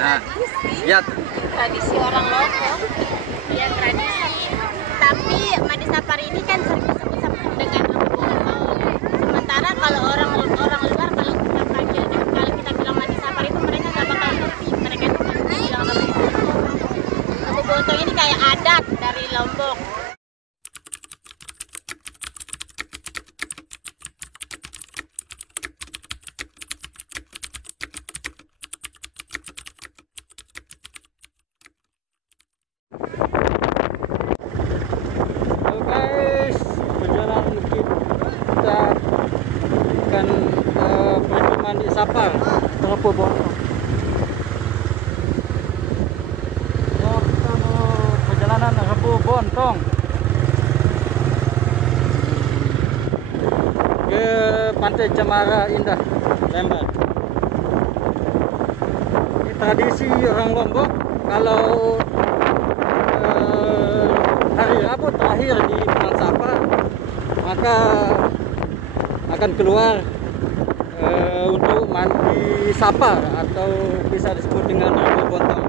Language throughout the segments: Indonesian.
tradisi. Ya, Tradisi orang Lombok. Ya tradisi. Tapi Mandi Sapar ini kan sering disebut dengan Rebontong. Sementara kalau orang luar kalau kita bilang Mandi Sapar itu mereka nggak bakal ngerti. Mereka itu bilang Rebontong. Rebontong ini kayak adat dari Lombok. Mandi Sapar, Rebontong. Kita mau perjalanan Rebontong ke Pantai Cemara Indah, Lembar. Ini tradisi orang Lombok kalau hari Rabu terakhir di bulan Sapar, maka akan keluar untuk mandi sapar atau bisa disebut dengan Rebontong.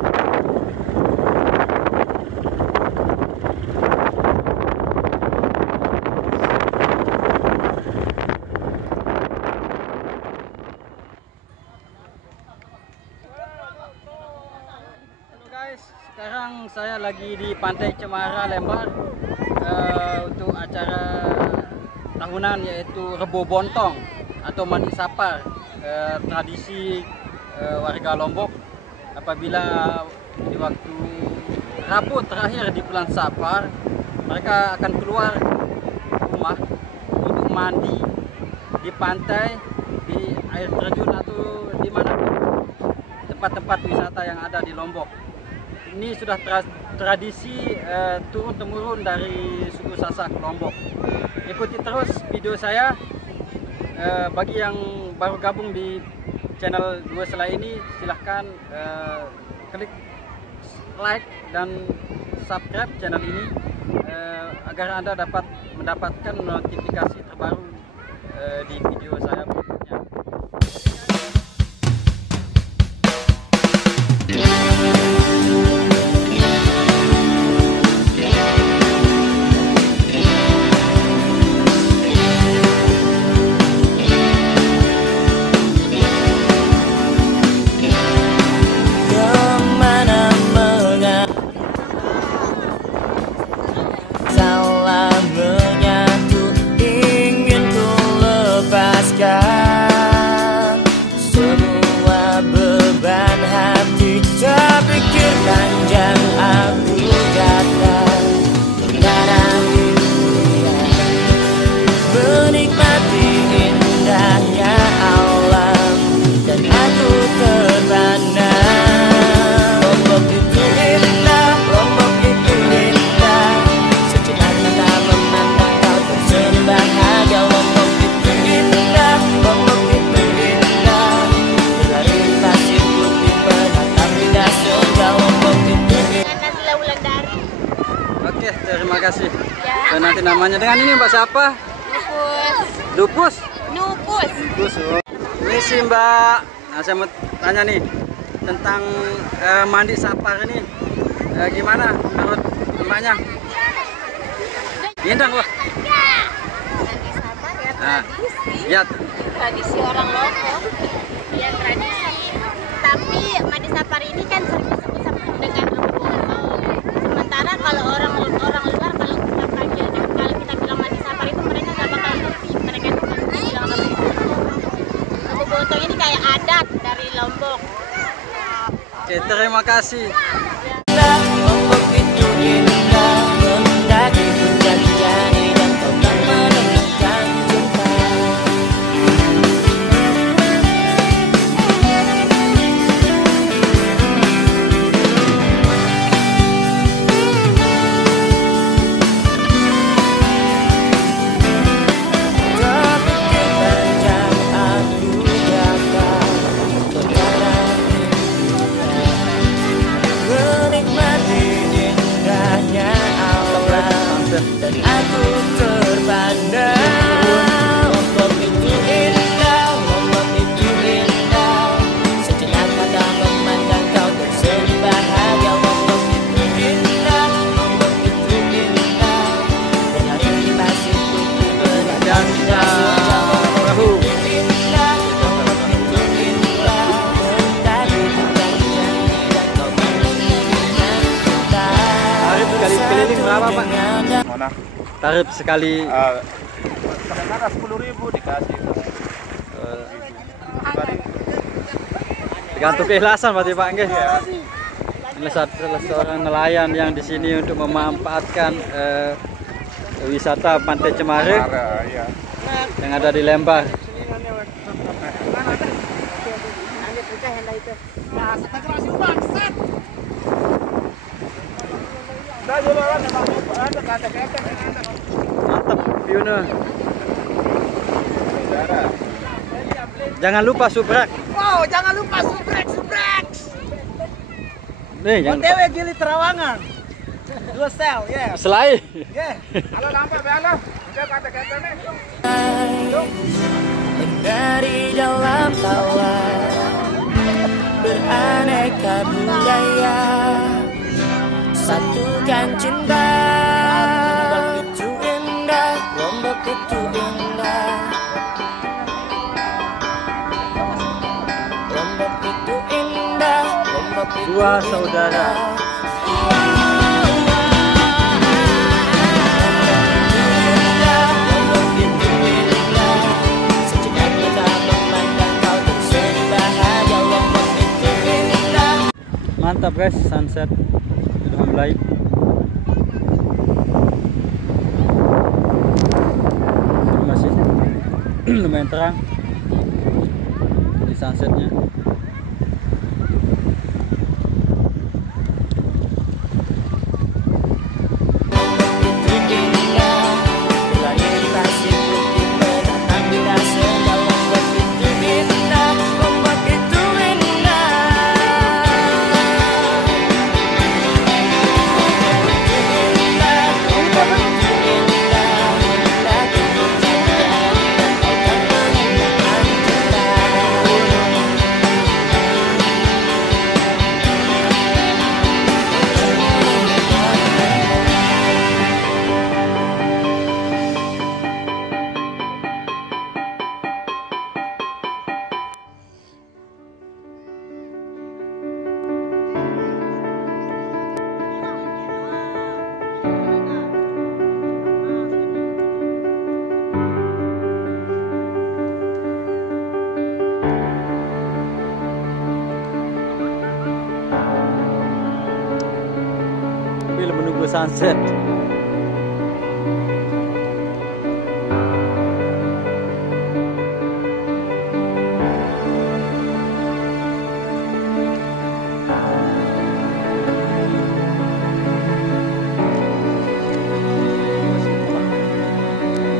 Halo guys, sekarang saya lagi di Pantai Cemara Lembar untuk acara tahunan yaitu Rebontong atau Mandi Sapar, tradisi warga Lombok apabila di waktu Rabu terakhir di bulan Sapar mereka akan keluar rumah untuk mandi di pantai, di air terjun atau di mana tempat-tempat wisata yang ada di Lombok. Ini sudah tradisi turun-temurun dari suku Sasak Lombok. Ikuti terus video saya. Bagi yang baru gabung di channel Dua Selai ini, silahkan klik like dan subscribe channel ini agar Anda dapat mendapatkan notifikasi terbaru di video saya berikutnya. Semua beban hati terpikir panjang aku datang menghadapi dunia, menikmati indahnya alam dan aku terpana. Lombok itu indah, Lombok itu indah, sejenak mata memandang kau tersenyum bahagia. Lombok itu indah, Lombok itu indah, berlari pasir putih menatap indah surga. Lombok itu indah. Nasila Wulandari. Oke, terima kasih. Ya. Dan nanti namanya dengan ini Mbak siapa? Nupus. Lupus. Nupus. Lupus. Oh. Ini sih Mbak. Nah, saya mau tanya nih tentang mandi sapar ini. Gimana menurut Mbaknya? Indah wah. Mandi Sapar ya tradisi. Ya, Tradisi orang Lombok. Ya tradisi. Tapi Mandi Sapar ini kan sering disebut dengan Rebontong. Sementara kalau orang luar kalau kita bilang Mandi Sapar itu mereka nggak bakal ngerti. Mereka itu bilang Rebontong. Rebontong ini kayak adat dari Lombok. oke, terima kasih. Lombok itu indah, mendaki menjadi-jadi dan kau tak menemukan cinta. Terpikir panjang aku datang menghadapi dunia, berapa Pak? Mana? Tarif sekali Kadang-kadang 10.000 dikasih. tergantung keikhlasan berarti Pak nggih. Ini salah seorang nelayan yang di sini untuk memanfaatkan wisata Pantai Cemara Iya. yang ada di Lembar. Mantap viewnya. Jangan lupa subscribe. Wow, jangan lupa subrek. Nih, jangan OTW lupa. Gili Terawangan. 2 sel, ya. Selai. Halo nampak belum? Udah kata-kata nih. Dari dalam tawa beraneka budaya, satukan cinta. Lombok itu indah, Lombok itu indah, Lombok itu indah, Lombok itu Dua saudara. Lombok itu indah, sejenak mata memandang kau tersenyum bahagia. Lombok itu indah. Mantap guys, sunset sudah mulai. Masih lumayan terang di sunsetnya. Sambil menunggu sunset.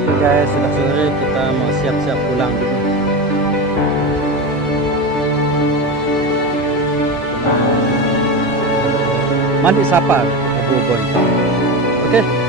Oke guys, sudah sore, kita mau siap-siap pulang dulu. Mandi Sapar, Rebo Bontong. Oke.